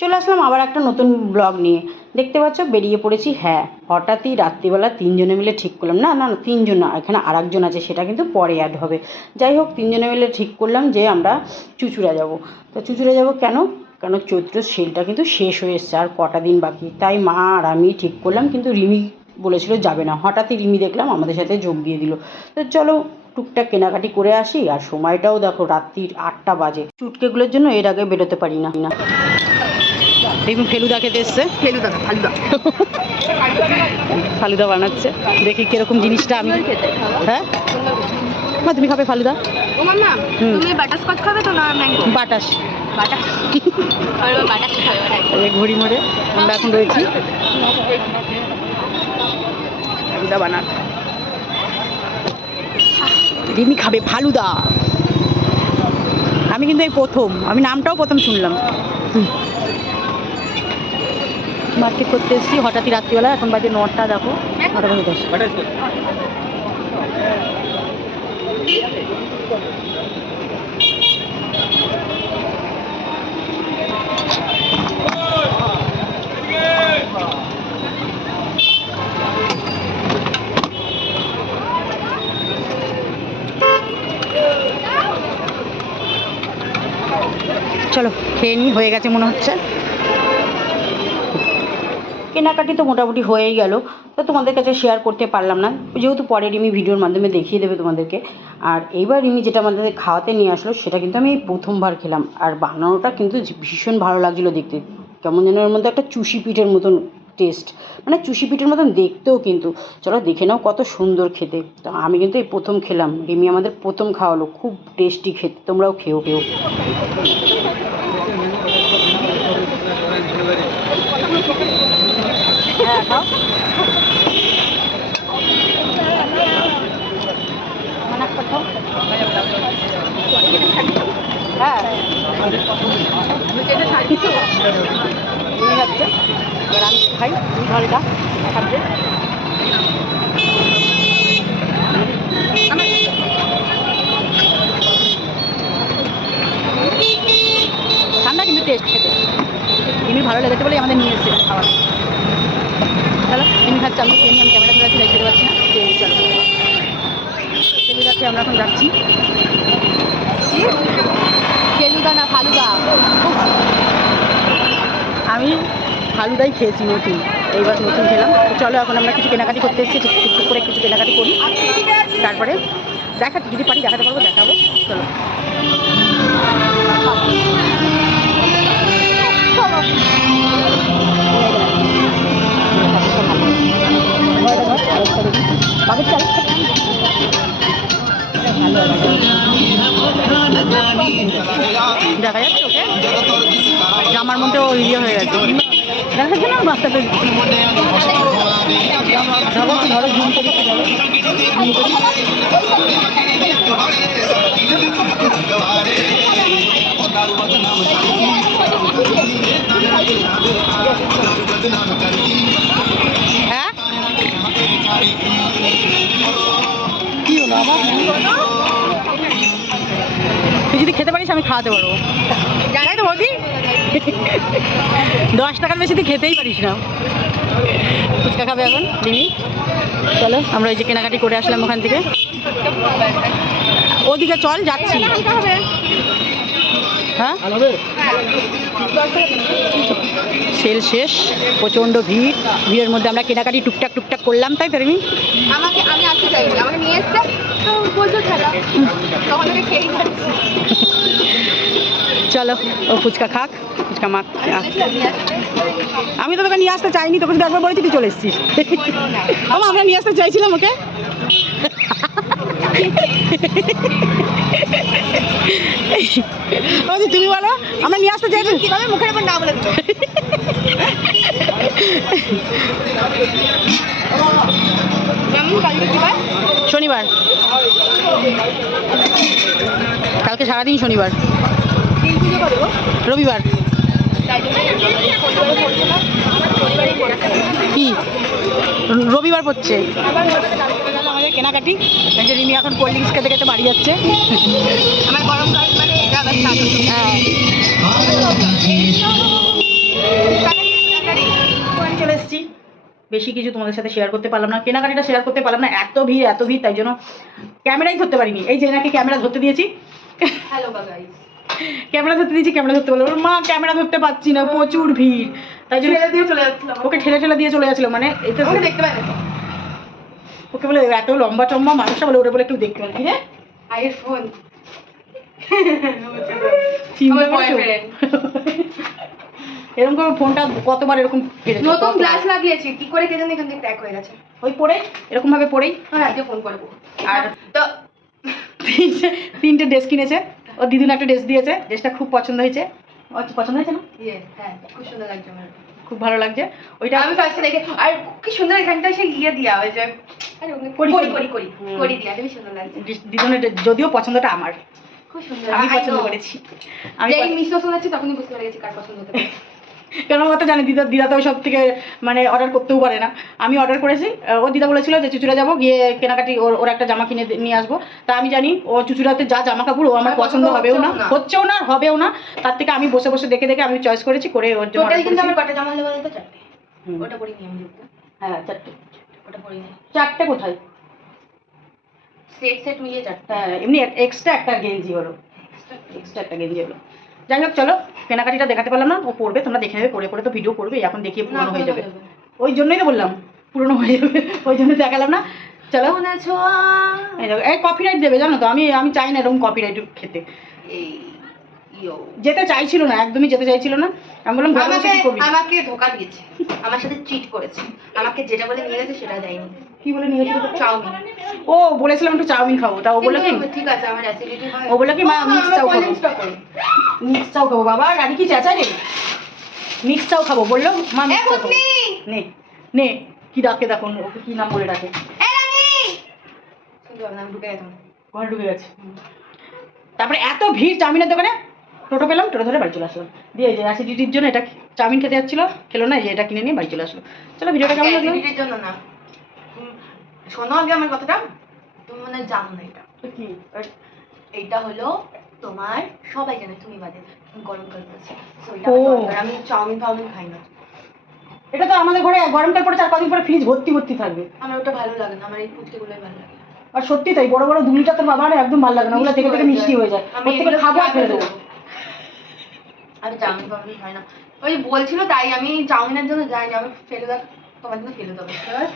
চলে আসলাম আবার একটা নতুন ব্লগ নিয়ে। দেখতে পাচ্ছ, বেরিয়ে পড়েছি হ্যাঁ। হঠাৎই রাত্রিবেলা তিনজনে মিলে ঠিক করলাম। না না না, তিনজন না, এখানে আর একজন আছে, সেটা কিন্তু পরে অ্যাড হবে। যাই হোক, তিনজনে মিলে ঠিক করলাম যে আমরা চুচুড়া যাব। তো চুচুড়া যাব কেন? কেন চৈত্র সেলটা কিন্তু শেষ হয়ে এসছে, আর কটা দিন বাকি। তাই মা আর আমি ঠিক করলাম, কিন্তু রিমি বলেছিল যাবে না। হঠাৎই রিমি দেখলাম আমাদের সাথে যোগ দিয়ে দিল। তো চলো, টুকটাক কেনাকাটি করে আসি, আর সময়টাও দেখো, রাত্রির আটটা বাজে। চুটকেগুলোর জন্য এর আগে বেরোতে পারি না। না রিমি ফেলুদা খেতে এসছে। ফেলুদা ফালুদা। ফালুদা বানাচ্ছে। দেখি কীরকম জিনিসটা আমি হ্যাঁ? মা তুমি খাবে ফালুদা। তুমি বাটারস্কচ খাবে তো না ম্যাঙ্গো? বাটাস ঘড়ি মোড়ে আমরা এখন রয়েছি। ফালুদা বানাক। রিমি খাবে ফালুদা। আমি কিন্তু এই প্রথম আমি নামটাও প্রথম শুনলাম। মার্কেট করতে এসেছি, হঠাৎই রাত্রিবেলা, এখন বাজে নটা দেখো দশ চলো, খেয়ে নিই হয়ে গেছে মনে হচ্ছে। কেনাকাটি তো মোটামুটি হয়েই গেল। তো তোমাদের কাছে শেয়ার করতে পারলাম না। যেহেতু পরে রিমি ভিডিওর মাধ্যমে দেখিয়ে দেবে তোমাদেরকে। আর এইবার রিমি যেটা আমাদের খাওয়াতে নিয়ে আসলো, সেটা কিন্তু আমি প্রথমবার খেলাম। আর বানানোটা কিন্তু ভীষণ ভালো লাগছিল দেখতে। কেমন যেন এর মধ্যে একটা চুষি পিঠের মতন টেস্ট মানে চুষি পিঠের মতন দেখতেও কিন্তু। চলো দেখে নাও কত সুন্দর খেতে। তো আমি কিন্তু এই প্রথম খেলাম। রিমি আমাদের প্রথম খাওয়ালো। খুব টেস্টি খেতে। তোমরাও খেও খেও হ্যাঁ খাও মানে একটা খাও ঠান্ডা কিন্তু টেস্ট খেতে এমনি ভালো লেগেছে বলেই আমাদের নিয়ে এসেছে খাবার চলো তুমি খাচ্ছে। আমি খেয়ে নিই, আমি ক্যামেরা ধরে আছি দেখতে পাচ্ছি না খেয়ে নিই, চলো যাচ্ছে আমরা এখন যাচ্ছি। ফেলুদা না ফালুদা। আমি ফালুদাই খেয়েছি নতুন। এইবার নতুন খেলাম। চলো এখন আমরা কিছু কেনাকাটি করতে এসেছি। টুকটুক টুক করে কিছু কেনাকাটি করি। তারপরে দেখা যদি পারি দেখাতে পারব, দেখাবো। চলো। দেখা যাচ্ছে, ওকে? জামার মধ্যে ও ইয়ে হয়ে গেছে। দেখা যাচ্ছে না বাচ্চাটা। হ্যাঁ? কি হলো আবার? পারিস আমি খাওয়াতে পারব। জানাই তো বৌদি? দশ টাকার বেশি তুই খেতেই পারিস না। ফুচকা খাবে এখন দিনি চলো আমরা ওই যে কেনাকাটি করে আসলাম ওখান থেকে। ওদিকে চল যাচ্ছি। হ্যাঁ। সেল শেষ প্রচণ্ড ভিড় ভিড়ের মধ্যে আমরা কেনাকাটি টুকটাক টুকটাক করলাম তাই আমাকে আমি আসতে চাইছি আমাকে নিয়ে এসছে তো খেলা তখন খেয়েই চলো ও ফুচকা খাক ফুচকা মাখ আমি তো তোকে নিয়ে আসতে চাইনি তোকে শুধু একবার বলেছি তুই চলে এসেছিস। আমরা নিয়ে আসতে চাইছিলাম ওকে। তুমি বলো আমরা নিয়ে আসতে চাইছি। কীভাবে মুখের উপর না বলে শনিবার। কালকে সারাদিন শনিবার। রবিবার। কি? রবিবার পড়ছে? কেনাকাটি। তাই রিমি এখন কোল্ড ড্রিঙ্কস খেতে খেতে বাড়ি যাচ্ছে। আমার গরমকাল মানে হ্যাঁ। চলে এসেছি। বেশি কিছু তোমাদের সাথে শেয়ার করতে পারলাম না কেনাকাটিটা শেয়ার করতে পারলাম না এত ভিড় এত ভিড় তাই জন্য ক্যামেরাই ধরতে পারিনি। এই যে নাকি ক্যামেরা ধরতে দিয়েছি। হ্যালো ক্যামেরা ধরতে দিয়েছি ক্যামেরা ধরতে বলল মা ক্যামেরা ধরতে পারছি না প্রচুর ভিড়। তাই জন্য ওকে ঠেলে ঠেলে দিয়ে চলে যাচ্ছিল মানে এটা দেখতে পাই ওকে বলে এত লম্বা টম্বা মানুষটা বলে ওটা বলে কেউ দেখতে পারে রে আইয়ের ফোন চিন্তা আমার করেছ? boyfriend। এরকম করে ফোনটা কতবার এরকম নতুন গ্লাস লাগিয়েছি কি করে কে জানি এখান থেকে ক্র্যাক হয়ে গেছে। ওই পরে? এরকম ভাবে পরেই? হ্যাঁ আজকে ফোন করব। আর তো তিনটে তিনটে ড্রেস কিনেছে। ও দিদুন একটা ড্রেস দিয়েছে ড্রেসটা খুব পছন্দ হয়েছে। পছন্দ হয়েছে না? ইয়ে হ্যাঁ খুব সুন্দর লাগছে আমার। খুব ভালো লাগছে। ওইটা আমি ফার্স্টে দেখে আর কি সুন্দর এখানটা সে গিয়ে দিয়া ওই যে আরে ওখানে করি, করি করি। করি দিয়া খুবই সুন্দর লাগছে। দিদুনের যদিও পছন্দটা আমার। খুব সুন্দর আমি পছন্দ. করেছি। আমি মিশ্র শোনাচ্ছি তখনই বুঝতে পেরেছি কার পছন্দ হতে পারে। কেন ও তো জানি দিদা দিদা তো সব থেকে মানে অর্ডার করতেও পারে না। আমি অর্ডার করেছি। ও দিদা বলেছিল যে চুচুড়া যাব গিয়ে কেনাকাটি ওর ওর একটা জামা কিনে নিয়ে আসব। তা আমি জানি ও চুচুড়াতে যা জামা কাপড় ও আমার আমার পছন্দ হবেও না। হচ্ছেও না। হবেও না। তার থেকে আমি বসে বসে দেখে দেখে আমি চয়েস করেছি করে ওর জন্য। আমার ওটা হ্যাঁ চারটে। ওটা পরিনি চারটে কোথায়? সেট সেট মিলিয়ে চারটে। হ্যাঁ এমনি এক্সট্রা একটা গেঞ্জি হলো। এক্সট্রা একটা গেঞ্জি হলো। যাই হোক চলো। কেনাকাটিটা দেখাতে পারলাম না ও পড়বে তোমরা দেখে নেবে পরে পরে তো ভিডিও করবে এখন দেখিয়ে পুরনো হয়ে যাবে ওই জন্যই তো বললাম পুরনো হয়ে যাবে ওই জন্য দেখালাম না। চলো। এই কপিরাইট দেবে জানো তো আমি আমি চাই না এরকম কপিরাইট খেতে। যেতে চাইছিল না একদমই যেতে চাইছিল না। আমি বললাম আমাকে আমাকে ধোকা দিয়েছে আমার সাথে চিট করেছে। আমাকে যেটা বলে নিয়ে গেছে সেটা দেয়নি। কি বলে নিয়ে গেছিল চাউমিন। ও বলেছিলাম একটু চাউমিন খাব তা ও বলে কি? ঠিক আছে আমার অ্যাসিডিটি হয়। ও বলে কি, মা, mix চাউ খাব। মিক্স চাও খাব বাবা। রানি কি চেঁচা রে? মিক্স চাও খাব বলল মা মিক্স চাও খাব। নে নে কি ডাকে দেখুন ওকে কি নাম বলে ডাকে? ঘরে ঢুকে গেছে। তারপরে এত ভিড় চাউমিনের দোকানে টোটো পেলাম টোটো ধরে বাড়ি চলে আসলাম। দিয়ে এই যে অ্যাসিডিটির জন্য এটা চাউমিন খেতে যাচ্ছিল খেলো না এই যে এটা কিনে নিয়ে বাড়ি চলে আসলো। চলো ভিডিওটা কেমন লাগল? জন্য না। শোনো আগে আমার কথাটা তুমি মনে জানো না এটা। কি? এইটা হলো তোমার সবাই জানে তুমি বাদে গরমকাল পড়েছে। So, এটা ও। দরকার। আমি চাউমিন ফাউমিন খাই না। এটা তো আমাদের ঘরে গরমকাল পরে চার পাঁচ দিন পরে ফ্রিজ ভর্তি ভর্তি থাকবে। আমার ওটা ভালো লাগে না আমার এই ফুচকেগুলোই ভালো লাগে আর সত্যি তাই বড় বড় দু লিটার তোর বাবার একদম ভালো লাগে না ওগুলো থেকে থেকে মিষ্টি হয়ে যায়। আমি ওর থেকে এগুলো খাব আর ফেলে ফেলে দেবো। আমি চাউমিন ফাউমিন খাই না। ওই বলছিল তাই আমি চাউমিনের জন্য যাইনি আমি ফেলুদা তোমার জন্য ফেলে দেবো। এবার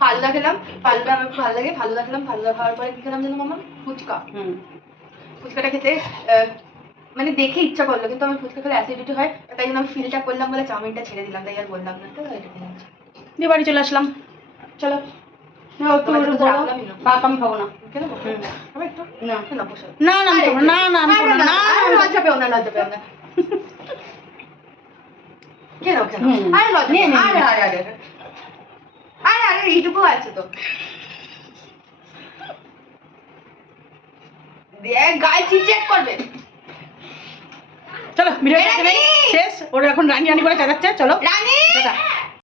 ফালুদা খেলাম ফালুদা আমার খুব ভালো লাগে ফালুদা খেলাম ফালুদা খাওয়ার পরে কি খেলাম জানো মামা? ফুচকা। হুম। ফুচকাটা খেতে মানে দেখে ইচ্ছা করল কিন্তু আমি ফুচকা খেলে অ্যাসিডিটি হয় তাই জন্য আমি ফিলটা করলাম বলে চাউমিনটা ছেড়ে দিলাম তাই আর বললাম না তো। দিয়ে বাড়ি চলে আসলাম। চলো। না না। না? না না। লজ্জা পেও না লজ্জা পেও না। কেন কেন? লজ্জা আরে আরে এইটুকু আছে তো দেখ গায়ে চিচেক করবে চলো ভিডিওটা! শেষ। ওর এখন রানি রানি করে চালাচ্ছে। চলো। রানী!